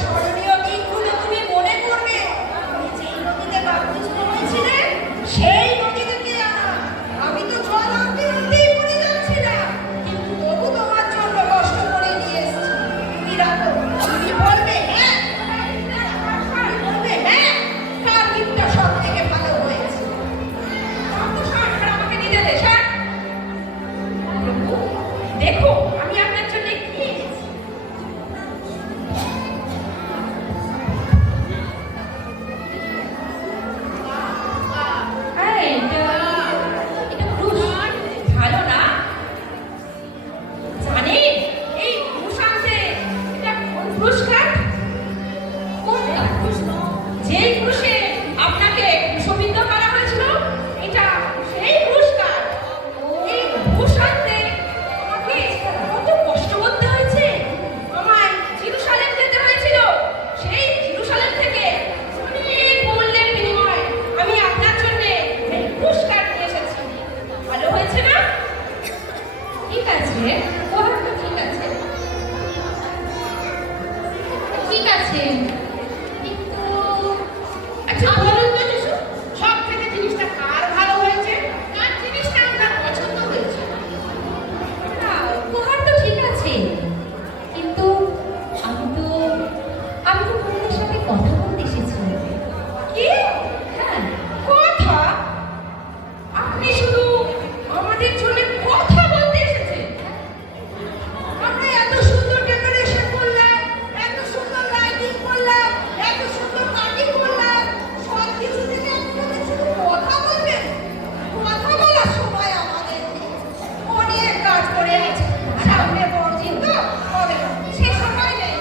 স্মরণীয় দিনগুলো তুমি মনে করবে। তুমি যেই নদীতে বাপ্তিস্ম হয়েছিলে সেই নদী থেকে আমি তো জল আনতে আনতেই পড়ে যাচ্ছিলাম, কিন্তু তবু তোমার জন্য কষ্ট করে নিয়ে এসেছি। তুমি রাখো, তুমি বলবে হ্যাঁ, তুমি বলবে হ্যাঁ, কার দিকটা সব থেকে ভালো হয়েছে। আমাকে নিতে দে, স্যার। দেখো আমি আপনার জন্য কি এনেছি। ভালো না জানেন এই পুরুষাংশে এটা কোন পুরস্কার? কোন যেই পুরুষে আপনাকে কুশবিদ্ধ করা হয়েছিল এটা সেই পুরস্কার। এই পুরুষাংশে আমাকে কত কষ্ট করতে হয়েছে। আমায় জেরুসালেম যেতে হয়েছিল, সেই জেরুসালেম থেকে অনেক মূল্যের বিনিময়ে আমি আপনার জন্য এই পুরস্কার নিয়ে এসেছি। ভালো হয়েছে না? ঠিক আছে, ওটা ঠিক আছে, ঠিক আছে, কিন্তু আচ্ছা বলুন তো যিশু, সব থেকে জিনিসটা কার ভালো হয়েছে? কার জিনিসটা আপনার পছন্দ হয়েছে? না, উপহার তো ঠিক আছে, কিন্তু আমি তো তোমাদের সাথে কথা বলতে এসেছি। কি? হ্যাঁ, কথা? আপনি শুধু আমাদের জন্য কথা বলতে এসেছেন? আমরা এত সুন্দর ডেকোরেশন করলাম, এত সুন্দর লাইটিং করলাম, এত সুন্দর পার্টি করলাম, সব কিছু থেকে আপনাদের শুধু কথা বলবেন? কথা বলার সময় আমাদের অনেক কাজ করে আছে, সামনে বড়দিন তো হবে না, সে সময় নেই।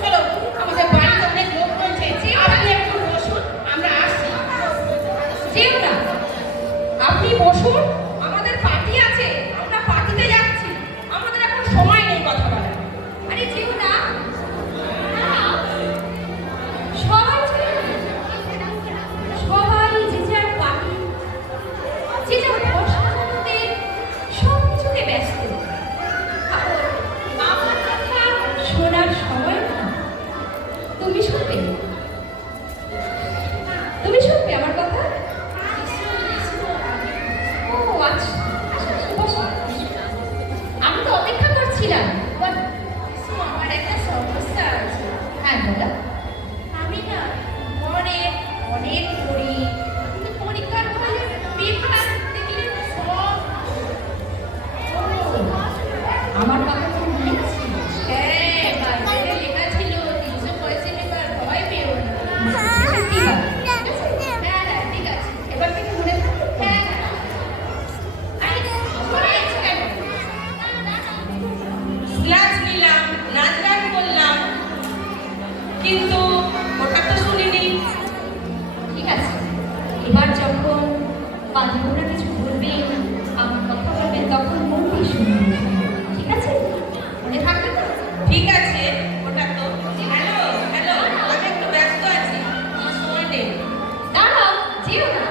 চলো, আমাদের বাড়িতে অনেক লোকজন চেয়েছে, আপনি একটু বসুন, আমরা আসছি। যেও না, আপনি বসুন, আমাদের পার্টি আছে, আমরা পার্টিতে যাচ্ছি, আমাদের এখন সময় নেই কথা বলার। আরে যেও না, সবাই সবাই যে যার পার্টি, যে যার বসাতে সব কিছুতে ব্যস্ত। কারণ আমার কথা শোনার সময় না। তুমি শুনবে, তুমি শুনবে আমার কথা? ও আচ্ছা, আচ্ছা, বসো। আমি তো অপেক্ষা করছিলাম। আমার একটা সমস্যা আছে। হ্যাঁ বলো। আমি না অনেক অনেক পড়ি, কিন্তু পরীক্ষার হলে পেপার দেখলে সব আমার কথা তো মনে আছে। হ্যাঁ, বাইরে লেখা ছিল 385 পেপার, ভয় পেও না। ঠিক আছে, হ্যাঁ হ্যাঁ ঠিক আছে, এবার থেকে মনে থাকবে। হ্যাঁ হ্যাঁ, ক্লাস নিলাম, নাচ গান করলাম, কিন্তু ওটা তো শুনিনি। ঠিক আছে, এবার যখন বান্ধবরা কিছু বলবেন, আমার কথা বলবেন, তখন মন দিয়ে শুনবেন। ঠিক আছে, মনে থাকবে তো? ঠিক আছে, ওটা তো। হ্যালো হ্যালো, আমি একটু ব্যস্ত আছি, আমার সময় নেই। দাঁড়াও, যেও না,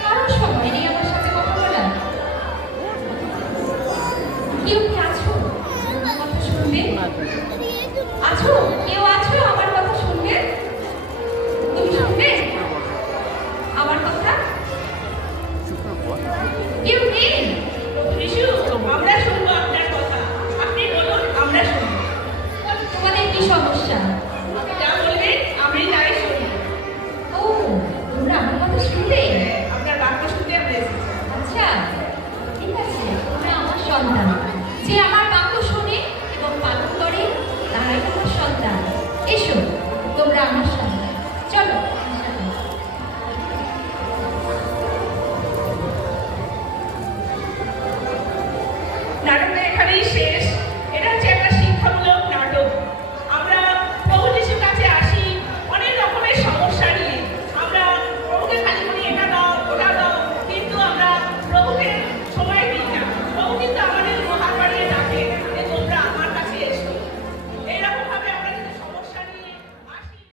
কারো সময় নেই আমার সাথে কথা বলার। কেউ কি আছো আমার কথা শুনবে? আছো? কেউ আছো আমার কথা শুনবে? তুমি শুনবে আমার কথা? কেউ নেই? যিশু, আমরা শুনবো আপনার কথা, আপনি বলুন, আমরা শুনবো। তোমাদের কি সমস্যা? যা বলবেন আমি তাই শুনবো। ও, তোমরা আমার কথা শুনবে? আপনার বাক্য শুনতে আমরা এসেছি। আচ্ছা ঠিক আছে, তোমরা আমার সন্তান, যে আমার